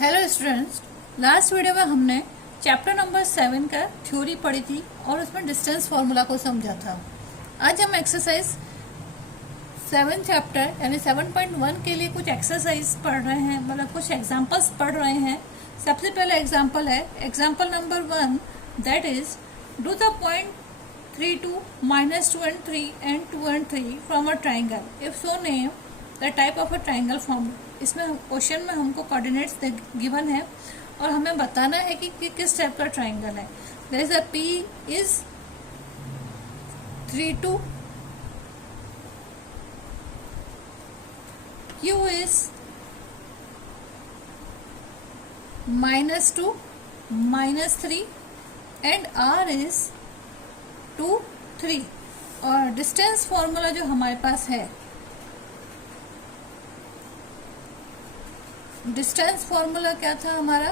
Hello students, last video में हमने chapter number 7 का थ्योरी पढ़ी थी और उसमें डिस्टेंस फार्मूला को समझा था। आज हम एक्सरसाइज 7 चैप्टर यानी 7.1 के लिए कुछ एक्सरसाइज पढ़ रहे हैं, मतलब कुछ एग्जांपल्स पढ़ रहे हैं। सबसे पहले एग्जांपल है example number 1, that is do the point 3, 2, -2 and 3 and 2 and 3 from a triangle if so name the type of a triangle form. इसमें क्वेश्चन में हमको कोऑर्डिनेट्स गिवन है और हमें बताना है कि किस टाइप का ट्राइंगल है। There is a P is 3, 2, Q is -2, -3 and R is 2, 3। और डिस्टेंस फॉर्मूला जो हमारे पास है, डिस्टेंस फॉर्मूला क्या था हमारा,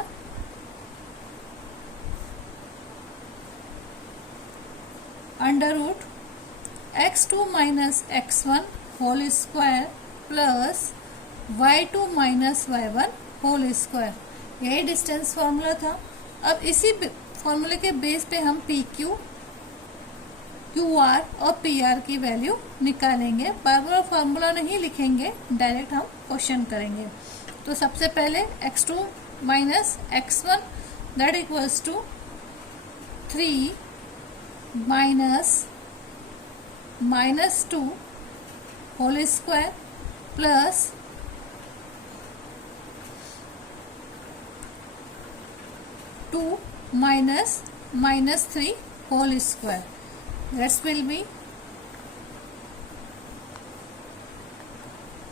√ x2 - x1 whole square plus y2 - y1 whole square, यही डिस्टेंस फॉर्मूला था। अब इसी फॉर्मूले के बेस पे हम PQ, QR और PR की वैल्यू निकालेंगे। बार बार फॉर्मूला नहीं लिखेंगे, डायरेक्ट हम क्वेश्चन करेंगे। तो सबसे पहले x2 - x1 that equals to 3 -2 whole square plus 2 -3 whole square, that's will be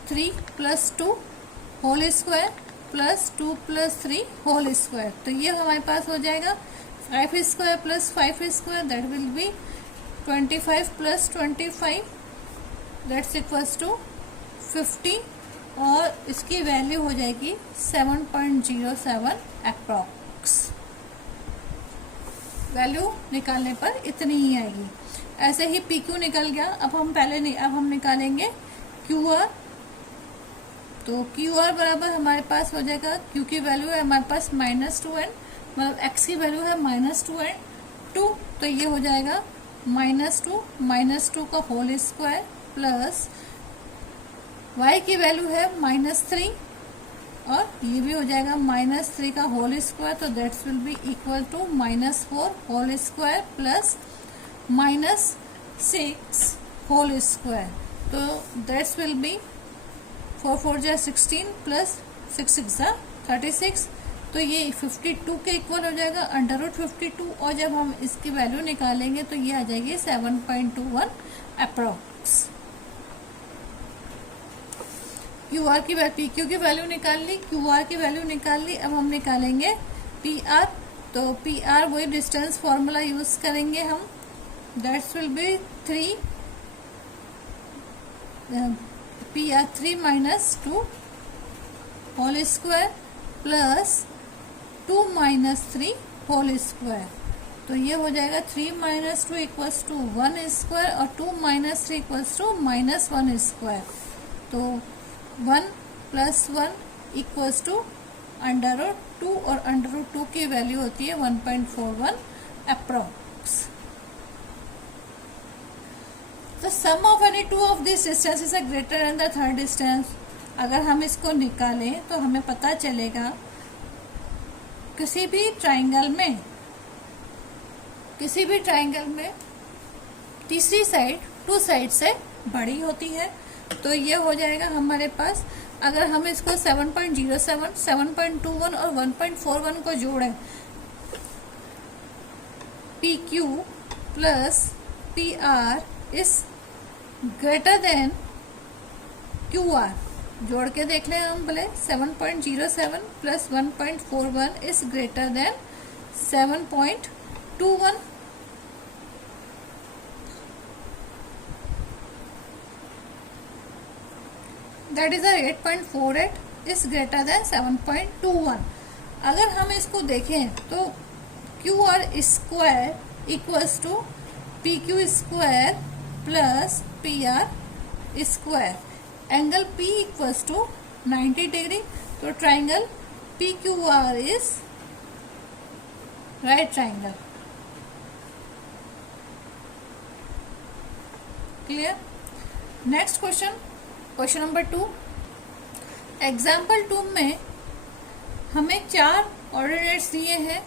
3 + 2 whole square plus 2 + 3 whole square. तो ये हमारे पास हो जाएगा 5 square plus 5 square, that will be 25 + 25 that's equals to 50 और इसकी वैल्यू हो जाएगी 7.07 अप्रॉक्स। वैल्यू निकालने पर इतनी ही आएगी। ऐसे ही PQ निकल गया। अब हम निकालेंगे QR। तो QR बराबर हमारे पास हो जाएगा, Q की वैल्यू है हमारे पास -2 and मतलब x की वैल्यू है -2 and 2, तो ये हो जाएगा -2 का होल स्क्वायर प्लस y की वैल्यू है -3 और ये भी हो जाएगा -3 का होल स्क्वायर, तो that's will be equal to -4 whole square plus -6 whole square, तो दैट्स विल बी 4 4 जा 16 प्लस 6 6 जा 36, तो ये 52 के इक्वल हो जाएगा √52। और जब हम इसकी वैल्यू निकालेंगे तो ये आ जाएगी 7.21 अप्रॉक्स। QR की वैल्यू, PQ की वैल्यू निकाल ली, QR की वैल्यू निकाल ली। अब हम निकालेंगे PR। तो PR वही डिस्टेंस फॉर्मूला यूज करेंगे हम, that's will be 3 PR 3 - 2 whole square plus 2 - 3 whole square, तो ये हो जाएगा 3 - 2 इक्वल्स टू 1 स्क्वायर और 2 - 3 इक्वल्स टू -1 स्क्वायर, तो 1 + 1 इक्वल्स टू √2 और √2 की वैल्यू होती है 1.41 approx. The sum of any two of these distances is greater than the third distance। अगर हम इसको निकालें तो हमें पता चलेगा किसी भी ट्राइंगल में तीसरी साइड 2 साइड से बड़ी होती है। तो ये हो जाएगा हमारे पास, अगर हम इसको 7.07, 7.21 और 1.41 को जोड़ें, PQ + PR is greater then QR। जोड़ के देख लें हम बोले 7.07 + 1.41 is greater than 7.21। That is 8.48 is greater than 7.21। अगर हम इसको देखें तो QR square equals to PQ square plus PR square, angle P equals to 90 degree. तो triangle PQR is right triangle. Clear? Next question, question number 2. Example 2 में हमें 4 ordinates दिए हैं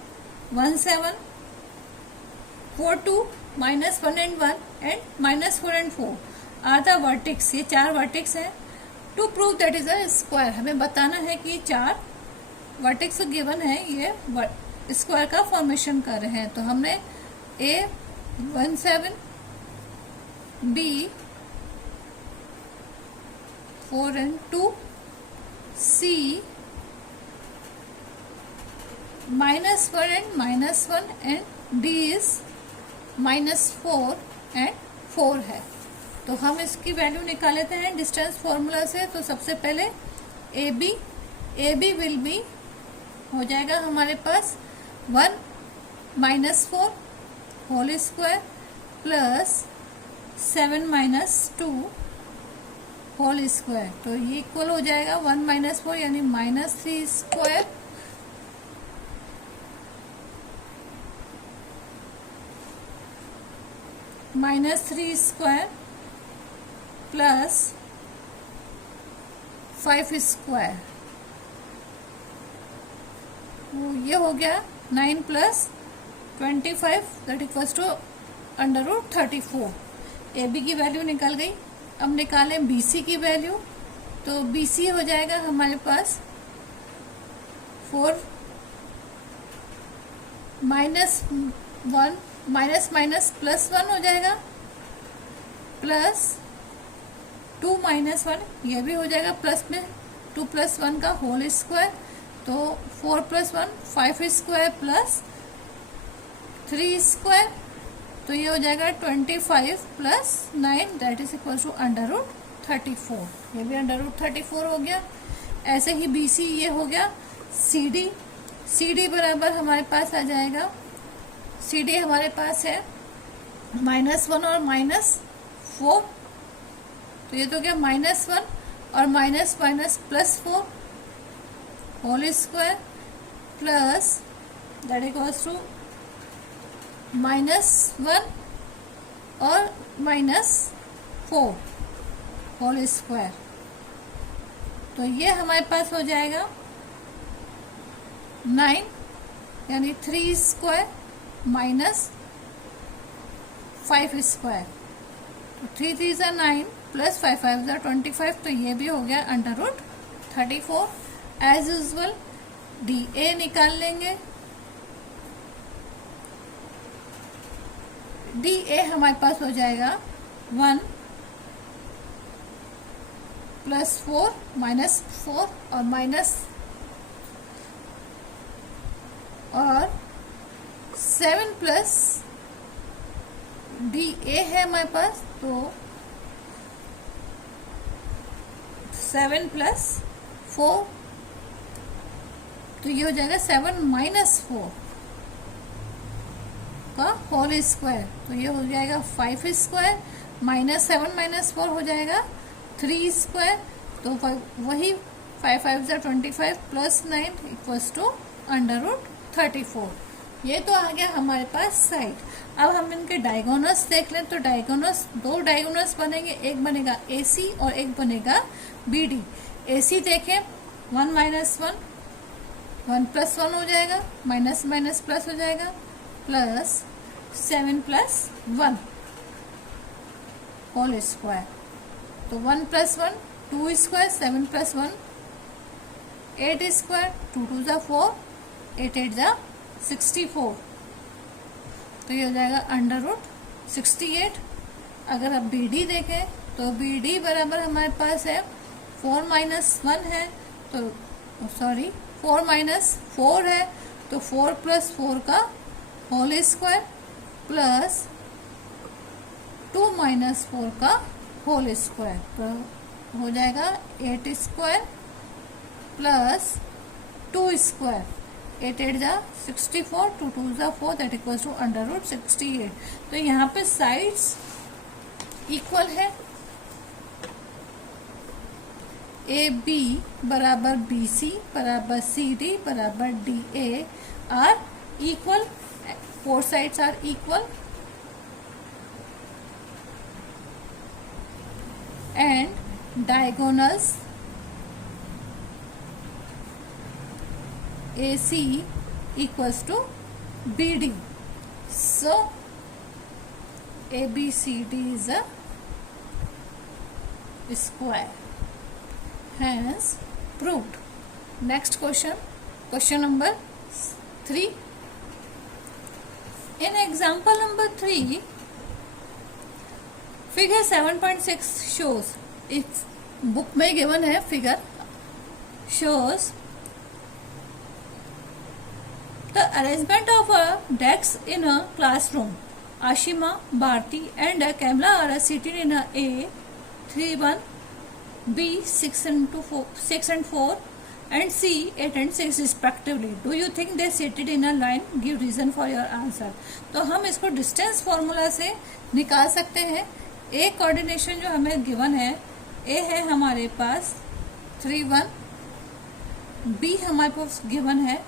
1 7 4 2 -1 and 1 and -4 and 4 are the vertex. ये 4 vertex हैं. To prove that is a square, हमें बताना है कि 4 वर्टेक्स गिवन है, ये स्क्वायर का फॉर्मेशन कर रहे हैं. तो हमने A 1 7 B 4 and 2 C -1 and -1 and D is -4 and 4 है. तो हम इसकी वैल्यू निकाल लेते हैं डिस्टेंस फॉर्मूला से. तो सबसे पहले ए बी विल बी हो जाएगा हमारे पास 1 -4 whole square plus 7 -2 whole square. तो ये इक्वल हो जाएगा 1 -4 यानी -3 स्क्वायर -3 स्क्वायर प्लस 5 स्क्वायर. ये हो गया 9 + 25 that equals to √34. A B की वैल्यू निकल गई. अब निकालें बी सी की वैल्यू. तो बी सी हो जाएगा हमारे पास 4 -1 +1 हो जाएगा प्लस 2 -1, ये भी हो जाएगा प्लस में 2 + 1 का होल स्क्वायर. तो 4 + 1 5 स्क्वायर प्लस 3 स्क्वायर. तो ये हो जाएगा 25 + 9 दैट इज इक्वल टू √34. ये भी √34 हो गया. ऐसे ही बी सी ये हो गया. सी डी बराबर हमारे पास आ जाएगा. सी डी हमारे पास है -1 और -4. तो ये तो क्या -1 और -+4 whole square plus that equals to -1 और -4 होल स्क्वायर. तो ये हमारे पास हो जाएगा 9 यानी 3 स्क्वायर -5 स्क्वायर. 3 3 = 9 प्लस 5 5 = 25. तो ये भी हो गया √34. एज यूजल डी ए निकाल लेंगे. डी ए हमारे पास हो जाएगा 1 + 4 -4 और 7 प्लस डी ए है हमारे पास. तो 7 + 4 तो ये हो जाएगा 7 - 4 का होल स्क्वायर. तो ये हो जाएगा 5 स्क्वायर -7 - 4 हो जाएगा 3 स्क्वायर. तो वही 5 5 = 25 प्लस 9 इक्वल्स टू √34. ये तो आ गया हमारे पास साइड. अब हम इनके डायगोनल्स देख लें. तो डायगोनल्स 2 डायगोनल्स बनेंगे. एक बनेगा AC और एक बनेगा BD. AC देखें 1 - 1 1 + 1 हो जाएगा माइनस प्लस हो जाएगा प्लस 7 + 1 होल स्क्वायर. तो 1 + 1 2 स्क्वायर 7 + 1 8 स्क्वायर 2 2 = 4 8 8 = 64. तो ये हो जाएगा √68. अगर आप BD देखें तो BD बराबर हमारे पास है 4 - 1 है. तो 4 - 4 है. तो 4 + 4 का होल स्क्वायर प्लस 2 - 4 का होल स्क्वायर. तो हो जाएगा 8 square plus 2 square 8 8 = 64 2 2 = 4 that equals to √68. तो यहाँ पे साइड्स इक्वल है. ए बी बराबर बी सी बराबर सी डी बराबर D A are equal, four sides are equal and diagonals AC equals to BD. So ABCD is a square. Hence proved. Next question, question number 3. In example number 3, figure 7.6 shows, इस book में given है figure shows the arrangement of a desks in a classroom. Ashima, Bharti and Kamala are seated in a A 3, 1, B 6 and 4 and C 8 and 6 respectively. Do you think they seated in a line? Give reason for your answer. तो हम इसको distance formula से निकाल सकते हैं। ए coordination जो हमें given है, ए है हमारे पास 3, 1, बी हमारे पास गिवन है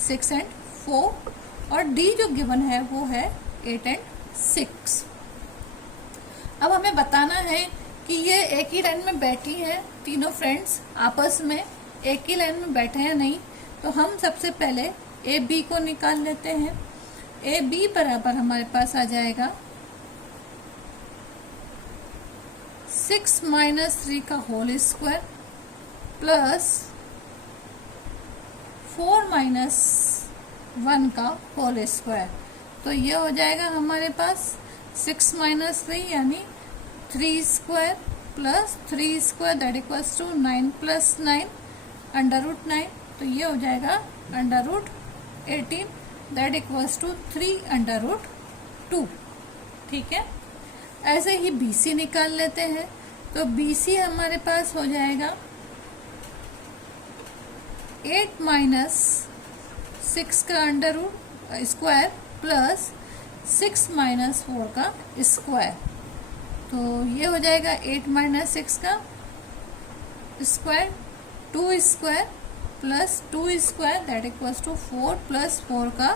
6 and 4 और डी जो गिवन है वो है 8 and 6। अब हमें बताना है कि ये एक ही लाइन में बैठी है, तीनों फ्रेंड्स आपस में एक ही लाइन में बैठे हैं नहीं। तो हम सबसे पहले ए बी को निकाल लेते हैं। ए बी बराबर हमारे पास आ जाएगा 6 - 3 का होल स्क्वायर प्लस 4 - 1 का होल स्क्वायर। तो ये हो जाएगा हमारे पास 6 - 3 यानी 3 square plus 3 square that equals to 9 + 9 √9। तो ये हो जाएगा √18 दैट इक्वल्स टू 3 √2। ठीक है, ऐसे ही BC निकाल लेते हैं। तो BC हमारे पास हो जाएगा 8 - 6 का अंडर स्क्वायर प्लस 6 - 4 का स्क्वायर। तो ये हो जाएगा 8 - 6 का square 2 square plus 2 square that equals to 4 + 4 का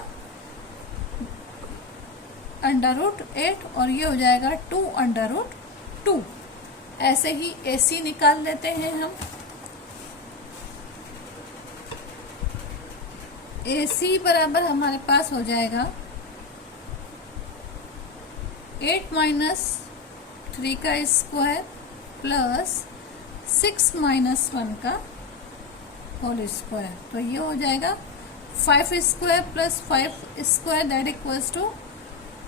√8 और ये हो जाएगा 2 √2। ऐसे ही AC निकाल लेते हैं हम। AC बराबर हमारे पास हो जाएगा 8 - 3 का स्क्वायर प्लस 6 - 1 का होल स्क्वायर। तो ये हो जाएगा 5 square plus 5 square that equals to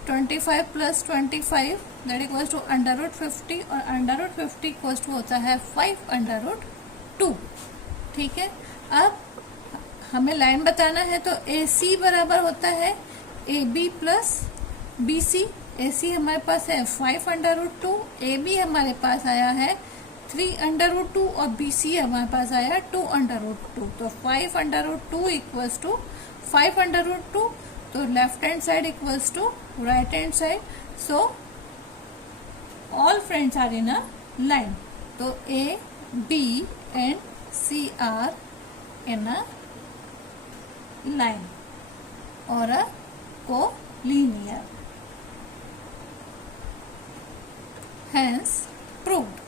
25 + 25 that equals to √50 और √50 इक्वल्स टू होता है 5 √2। ठीक है, अब हमें लाइन बताना है तो AC बराबर होता है AB प्लस BC। AC हमारे पास है 5 √2, AB हमारे पास आया है 3 √2 और BC हमारे पास आया 2 √2। तो 5 √2 इक्वल्स टू 5 √2। तो left hand side equals to right hand side. So all friends are in a line. तो A, B and C are in a line or a collinear. Hence proved.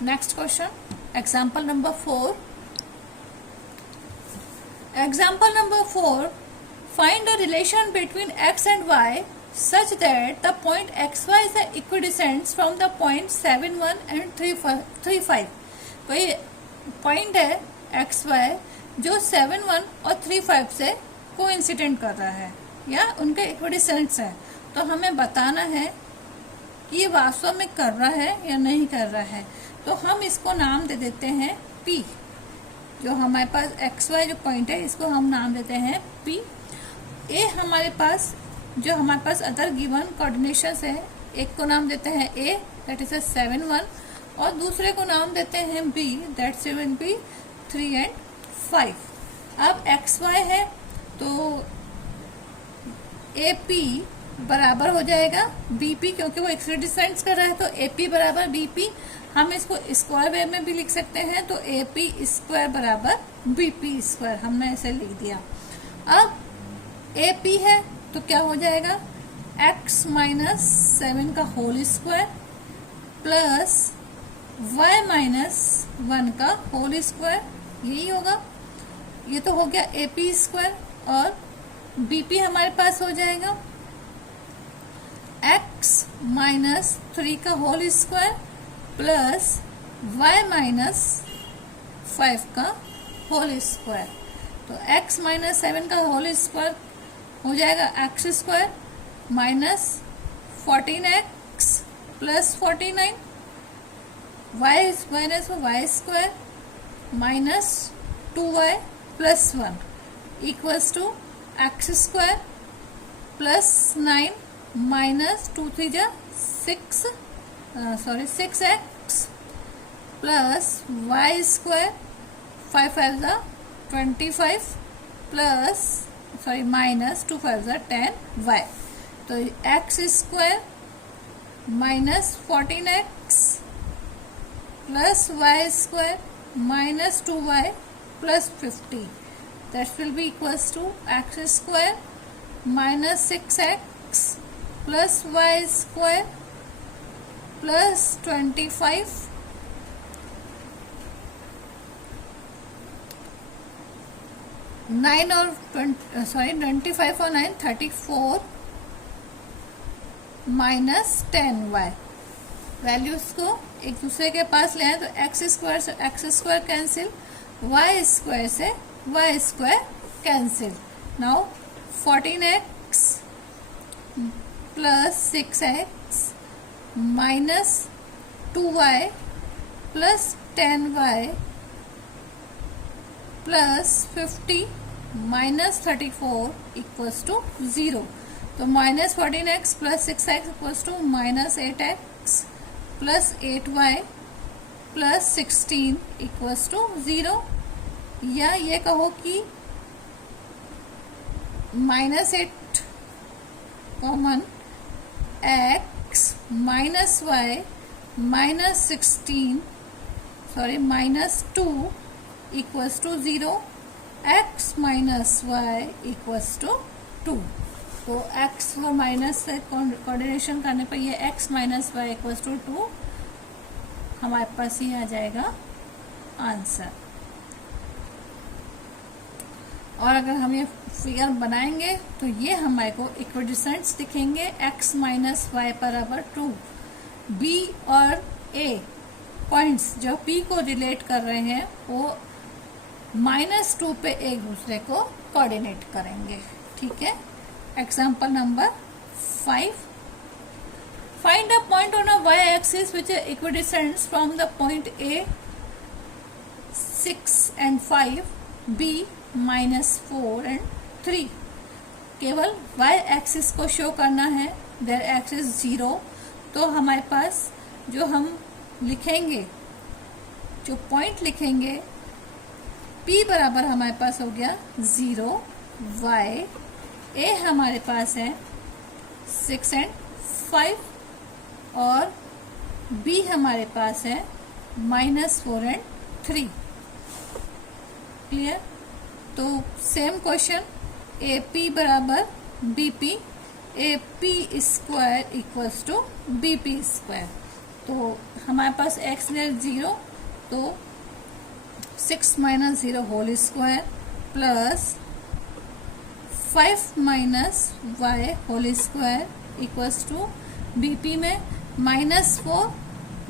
Next question, example number 4. Example number 4. Find a relation between x and y such that the point xy is the equidistance from the point 7, 1 and 3, 5. कोई point है xy जो 7, 1 और 3, 5 से coincident कर रहा है या उनका इक्विडिस्टेंस है। तो हमें बताना है कि ये वास्तव में कर रहा है या नहीं कर रहा है। तो हम इसको नाम दे देते हैं P। जो हमारे पास xy जो पॉइंट है इसको हम नाम देते हैं P। A हमारे पास जो हमारे पास अदर गिवन कोऑर्डिनेशंस है, एक को नाम देते हैं A दैट इज 7, 1 और दूसरे को नाम देते हैं B दैट 7, B 3 and 5। अब XY है तो AP बराबर हो जाएगा BP, क्योंकि वो इक्विडिस्टेंस कर रहा है तो AP बराबर BP। हम इसको स्क्वायर वे में भी लिख सकते हैं, तो ए पी स्क्वायर बराबर बी पी स्क्वायर हमने ऐसे लिख दिया। अब ए पी है तो क्या हो जाएगा, x माइनस 7 का whole square plus y minus 1 का होल स्क्वायर, यही होगा। ये तो हो गया ए पी स्क्वायर, और बी पी हमारे पास हो जाएगा x माइनस 3 का whole square plus y minus 5 का होल स्क्वायर। तो x माइनस 7 का होल स्क्वायर हो जाएगा x square minus 14x plus 49, y minus y square minus 2y plus 1 equals to x square plus 9 minus 2 3 जा 6x plus y square 5 5 जा 25 plus minus 2 5 जा 10y। तो x square minus 14x plus y square minus 2y plus 50, that will be equals to x square minus 6x plus y square plus 25 9 और 25 और 9 34 minus 10y। Values को एक दूसरे के पास ले आए तो एक्स स्क्वायर से X square cancel, Y square से Y square cancel. Now 14x plus 6x minus 2y plus 10y plus 50 minus 34 equals to 0। तो minus 14x plus 6x equals to minus 8x plus 8y plus 16 equals to 0, या ये कहो कि minus 8 common x minus y minus 16 minus 2 equals to 0, x minus y equals to 2। तो x और minus से coordination करने पर ये x minus y equals to 2 हमारे पास ही आ जाएगा आंसर। और अगर हम ये फिगर बनाएंगे तो ये हमारे को इक्विडिसेंट्स दिखेंगे x माइनस वाई बराबर 2। b और a पॉइंट्स जो p को रिलेट कर रहे हैं वो -2 पे एक दूसरे को कोऑर्डिनेट करेंगे, ठीक है। Example number 5, find a point on a y axis which is equidistant from the point A 6 and 5, B -4 and 3। केवल y एक्सिस को शो करना है, देयर एक्सिस 0। तो हमारे पास जो हम लिखेंगे, जो पॉइंट लिखेंगे, P बराबर हमारे पास हो गया 0, y A हमारे पास है 6 and 5 और B हमारे पास है -4 and 3। क्लियर। तो सेम क्वेश्चन, ए पी बराबर B P, A P square equals to B P square. तो हमारे पास x ने 0, तो 6 minus 0 whole square plus 5 minus y whole square equals to B P में -4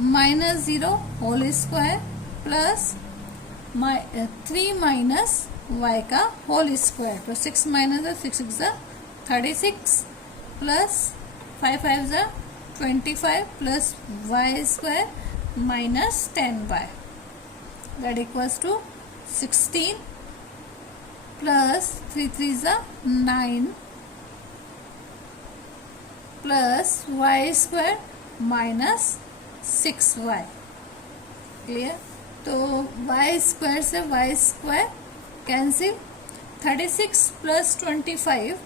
minus 0 whole square plus 3 minus y का whole square. तो 6 minus 6 36 plus 5 25 plus y square minus 10y, that equals to 16 plus 3 3 9 plus y square minus 6y। Clear. तो y square से y square cancel, 36 plus 25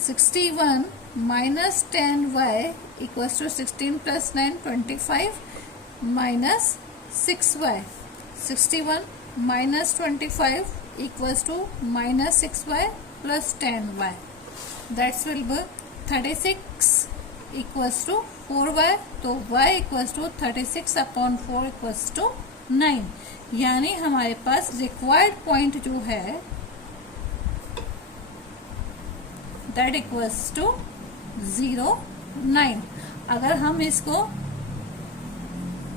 61 minus 10y equals to 16 plus 9 25 minus 6y. 61 minus 25 equals to minus 6y plus 10y. That will be 36 equals to 4y. तो y equals to 36 upon 4 equals to 9. यानी हमारे पास required point जो है that equals to 0.9. अगर हम इसको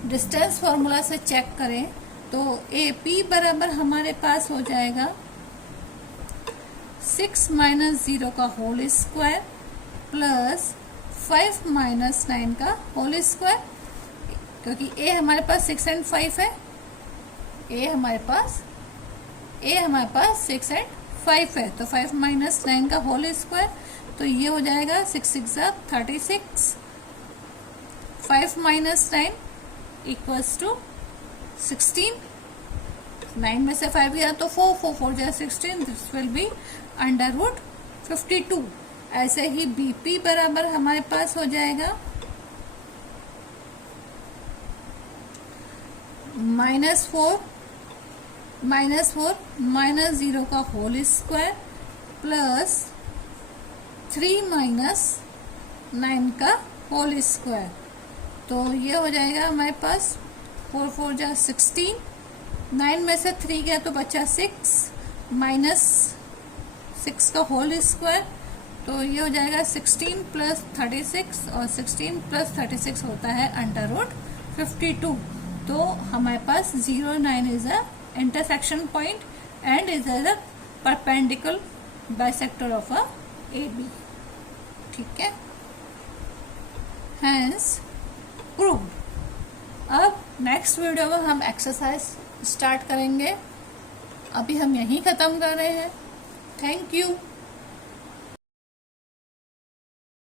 distance formula से check करें तो ए पी बराबर हमारे पास हो जाएगा 6 माइनस 0 का होल स्क्वायर प्लस 5 माइनस 9 का होल स्क्वायर. क्योंकि ए हमारे पास 6 एंड 5 है, ए हमारे पास 6 एंड 5 है, तो 5 माइनस 9 का होल स्क्वायर. तो ये हो जाएगा 6 6 36. 5 माइनस 9 इक्वल्स टू 16. 9 में से 5 गया तो 4 4 4 जा 16. This will be under root 52. ऐसे ही बीपी बराबर हमारे पास हो जाएगा -4 माइनस 0 का होल स्क्वायर प्लस 3 माइनस 9 का होल स्क्वायर. तो ये हो जाएगा हमारे पास 4 4 जा 16. 9 में से 3 गया तो बचा 6 माइनस 6 का होल स्क्वायर. तो ये हो जाएगा 16 प्लस 36 और 16 प्लस 36 होता है अंडर रूट 52. तो हमारे पास 0.9 is a intersection point and is a perpendicular bisector of a AB. ठीक है, hence proved. अब नेक्स्ट वीडियो में हम एक्सरसाइज स्टार्ट करेंगे. अभी हम यहीं ख़त्म कर रहे हैं. Thank you.